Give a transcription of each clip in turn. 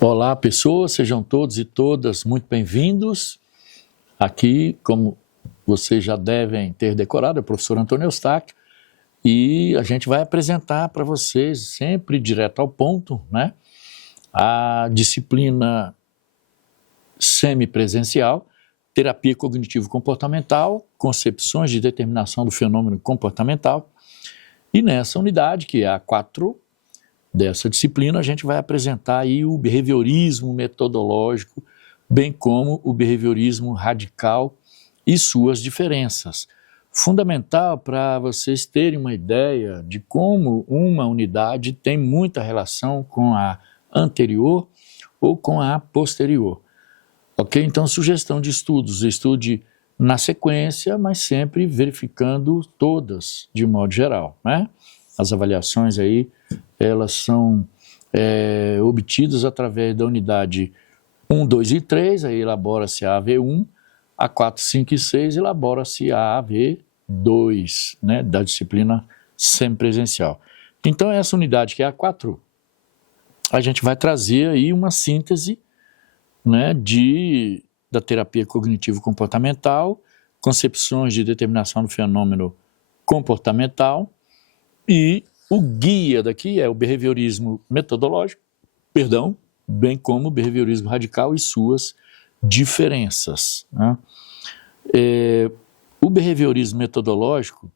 Olá, pessoas, sejam todos e todas muito bem-vindos. Aqui, como vocês já devem ter decorado, é o professor Antônio Eustáquio e a gente vai apresentar para vocês, sempre direto ao ponto, né, a disciplina semipresencial, terapia cognitivo-comportamental, concepções de determinação do fenômeno comportamental. E nessa unidade, que é a 4 dessa disciplina, a gente vai apresentar aí o behaviorismo metodológico, bem como o behaviorismo radical e suas diferenças. Fundamental para vocês terem uma ideia de como uma unidade tem muita relação com a anterior ou com a posterior. Ok? Então, sugestão de estudos, estude na sequência, mas sempre verificando todas de modo geral, né? As avaliações aí, elas são obtidas através da unidade 1, 2 e 3, aí elabora-se a AV1, a 4, 5 e 6, elabora-se a AV2, né, da disciplina semipresencial. Então, essa unidade que é a 4, a gente vai trazer aí uma síntese, né, da terapia cognitivo-comportamental, concepções de determinação do fenômeno comportamental, e o guia daqui é o behaviorismo metodológico, bem como o behaviorismo radical e suas diferenças, né? O behaviorismo metodológico,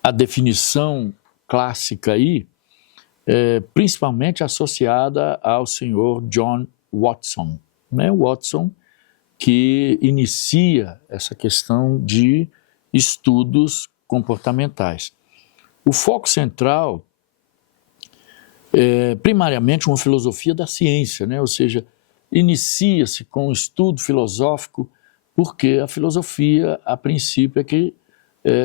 a definição clássica aí, principalmente associada ao senhor John Watson, né? Watson, que inicia essa questão de estudos comportamentais. O foco central é primariamente uma filosofia da ciência, né? Ou seja, inicia-se com um estudo filosófico, porque a filosofia, a princípio,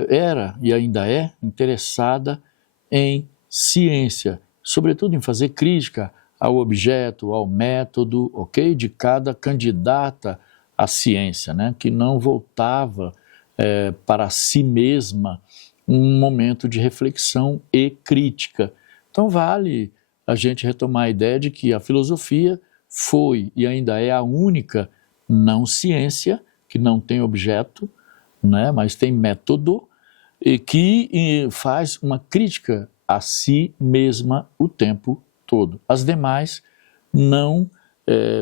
era e ainda é interessada em ciência, sobretudo em fazer crítica ao objeto, ao método, ok, de cada candidata à ciência, né? Que não voltava para si mesma um momento de reflexão e crítica. Então vale a gente retomar a ideia de que a filosofia foi e ainda é a única não ciência, que não tem objeto, né, mas tem método, e que faz uma crítica a si mesma o tempo todo. As demais não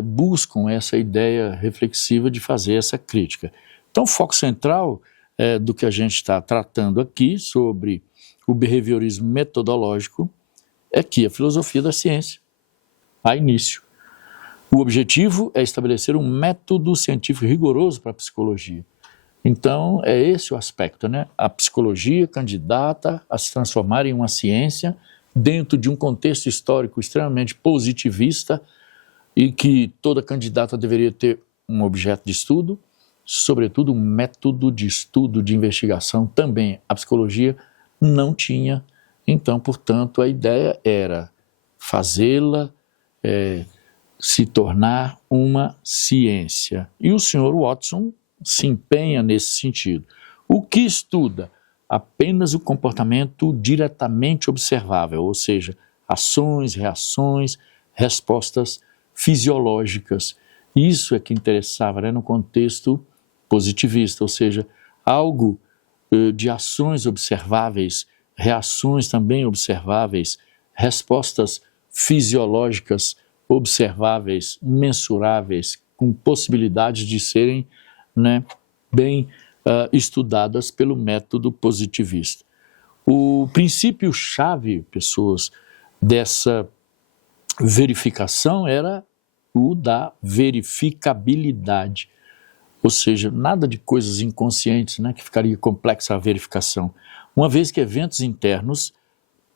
buscam essa ideia reflexiva de fazer essa crítica. Então o foco central do que a gente está tratando aqui sobre o behaviorismo metodológico é que a filosofia da ciência, a início. O objetivo é estabelecer um método científico rigoroso para a psicologia. Então, é esse o aspecto, né? A psicologia candidata a se transformar em uma ciência dentro de um contexto histórico extremamente positivista e que toda candidata deveria ter um objeto de estudo, sobretudo um método de estudo, de investigação também. A psicologia não tinha, então, portanto, a ideia era fazê-la se tornar uma ciência. E o senhor Watson se empenha nesse sentido. O que estuda? Apenas o comportamento diretamente observável, ou seja, ações, reações, respostas fisiológicas. Isso é que interessava, né, no contexto positivista, ou seja, algo de ações observáveis, reações também observáveis, respostas fisiológicas observáveis, mensuráveis, com possibilidades de serem, né, bem estudadas pelo método positivista. O princípio-chave, pessoas, dessa verificação era o da verificabilidade. Ou seja, nada de coisas inconscientes, né, que ficaria complexa a verificação. Uma vez que eventos internos,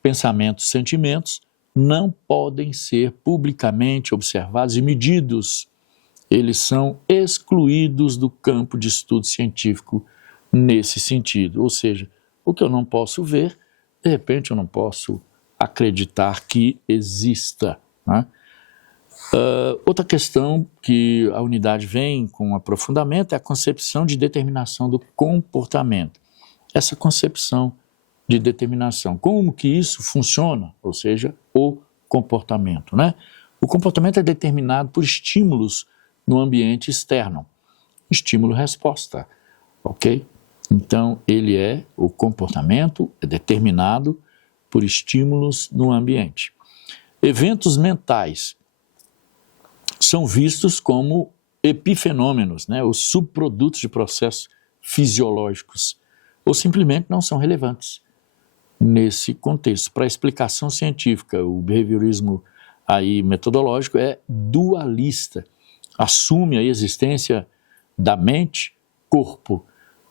pensamentos, sentimentos, não podem ser publicamente observados e medidos. Eles são excluídos do campo de estudo científico nesse sentido. Ou seja, o que eu não posso ver, de repente eu não posso acreditar que exista, né? Outra questão que a unidade vem com aprofundamento é a concepção de determinação do comportamento. Essa concepção de determinação, como que isso funciona, ou seja, o comportamento, né? O comportamento é determinado por estímulos no ambiente externo. Estímulo-resposta, ok? Então, o comportamento é determinado por estímulos no ambiente. Eventos mentais são vistos como epifenômenos, né, os subprodutos de processos fisiológicos, ou simplesmente não são relevantes nesse contexto. Para a explicação científica, o behaviorismo aí metodológico é dualista, assume a existência da mente-corpo,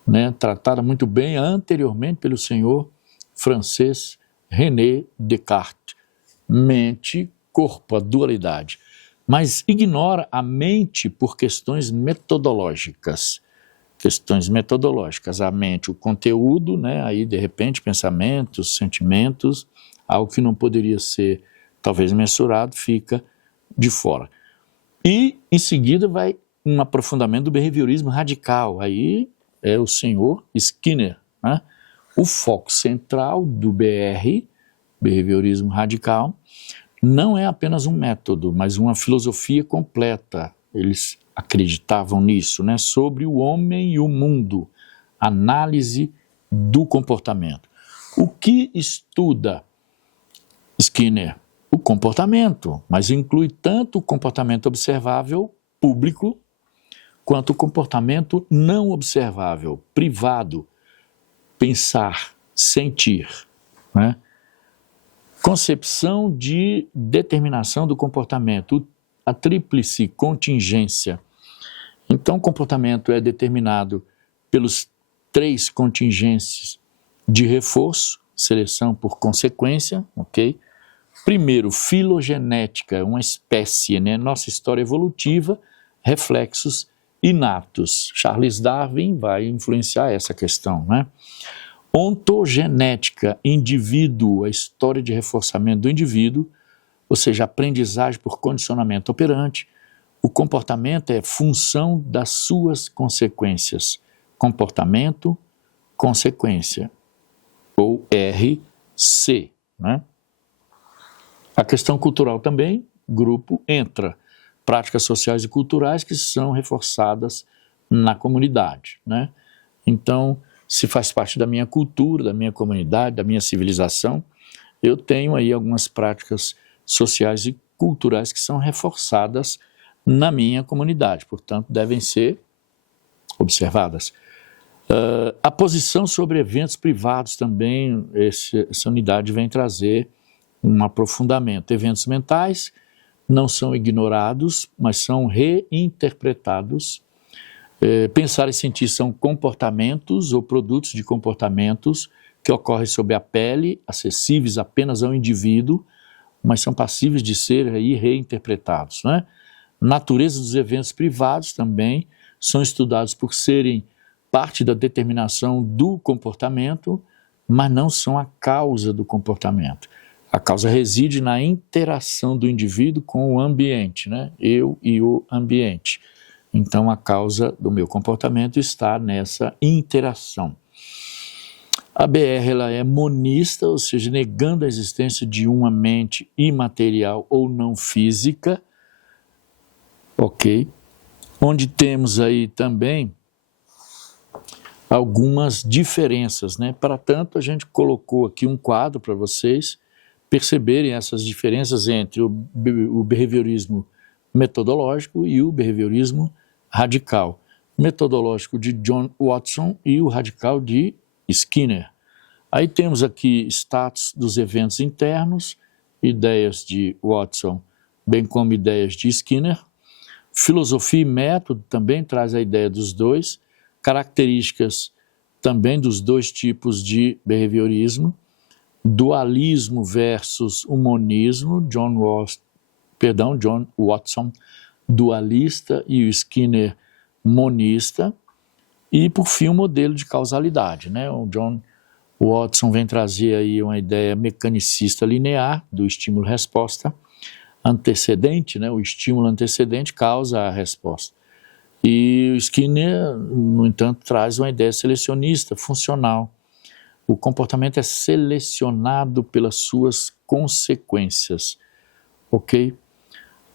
né, tratada muito bem anteriormente pelo senhor francês René Descartes. Mente-corpo, a dualidade. Mas ignora a mente por questões metodológicas. A mente, o conteúdo, né, aí de repente pensamentos, sentimentos, algo que não poderia ser talvez mensurado, fica de fora. E em seguida vai um aprofundamento do behaviorismo radical, aí é o senhor Skinner, né? O foco central do behaviorismo radical, não é apenas um método, mas uma filosofia completa. Eles acreditavam nisso, né? Sobre o homem e o mundo, análise do comportamento. O que estuda Skinner? O comportamento, mas inclui tanto o comportamento observável, público, quanto o comportamento não observável, privado, pensar, sentir, né? Concepção de determinação do comportamento, a tríplice contingência. Então, o comportamento é determinado pelos 3 contingências de reforço, seleção por consequência, ok? Primeiro, filogenética, uma espécie, né? Nossa história evolutiva, reflexos inatos. Charles Darwin vai influenciar essa questão, né? Ontogenética, indivíduo, a história de reforçamento do indivíduo, ou seja, aprendizagem por condicionamento operante. O comportamento é função das suas consequências. Comportamento, consequência, ou RC, né? A questão cultural também, grupo entra. Práticas sociais e culturais que são reforçadas na comunidade, né? Então, se faz parte da minha cultura, da minha comunidade, da minha civilização, eu tenho aí algumas práticas sociais e culturais que são reforçadas na minha comunidade, portanto, devem ser observadas. A posição sobre eventos privados também, essa unidade vem trazer um aprofundamento. Eventos mentais não são ignorados, mas são reinterpretados. Pensar e sentir são comportamentos ou produtos de comportamentos que ocorrem sob a pele, acessíveis apenas ao indivíduo, mas são passíveis de ser aí reinterpretados, né? Natureza dos eventos privados também são estudados por serem parte da determinação do comportamento, mas não são a causa do comportamento. A causa reside na interação do indivíduo com o ambiente, né? Eu e o ambiente. Então, a causa do meu comportamento está nessa interação. A BR ela é monista, ou seja, negando a existência de uma mente imaterial ou não física, ok? Onde temos aí também algumas diferenças, né? Para tanto, a gente colocou aqui um quadro para vocês perceberem essas diferenças entre o behaviorismo metodológico e o behaviorismo radical. Metodológico de John Watson e o radical de Skinner. Aí temos aqui status dos eventos internos, ideias de Watson, bem como ideias de Skinner. Filosofia e método também traz a ideia dos dois, características também dos 2 tipos de behaviorismo, dualismo versus humanismo, John Watson, dualista, e o Skinner, monista, e por fim o modelo de causalidade, né? O John Watson vem trazer aí uma ideia mecanicista linear do estímulo-resposta antecedente, né? O estímulo antecedente causa a resposta. E o Skinner, no entanto, traz uma ideia selecionista, funcional. O comportamento é selecionado pelas suas consequências, ok?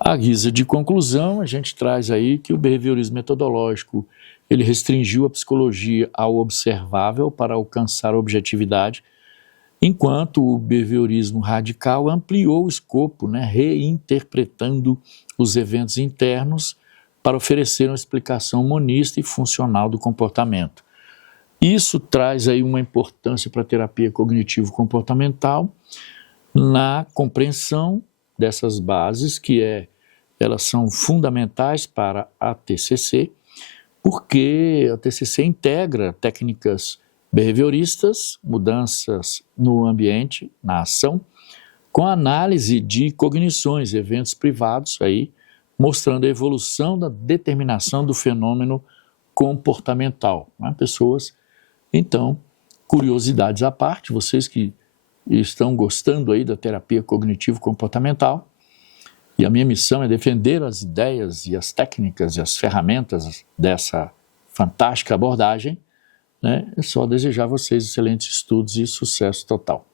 À guisa de conclusão, a gente traz aí que o behaviorismo metodológico, ele restringiu a psicologia ao observável para alcançar a objetividade, enquanto o behaviorismo radical ampliou o escopo, né, reinterpretando os eventos internos para oferecer uma explicação monista e funcional do comportamento. Isso traz aí uma importância para a terapia cognitivo-comportamental na compreensão dessas bases, elas são fundamentais para a TCC, porque a TCC integra técnicas behavioristas, mudanças no ambiente, na ação, com análise de cognições, eventos privados, aí, mostrando a evolução da determinação do fenômeno comportamental. Né? Pessoas, então, curiosidades à parte, vocês que estão gostando aí da terapia cognitivo-comportamental, e a minha missão é defender as ideias e as técnicas e as ferramentas dessa fantástica abordagem, né? É só desejar a vocês excelentes estudos e sucesso total.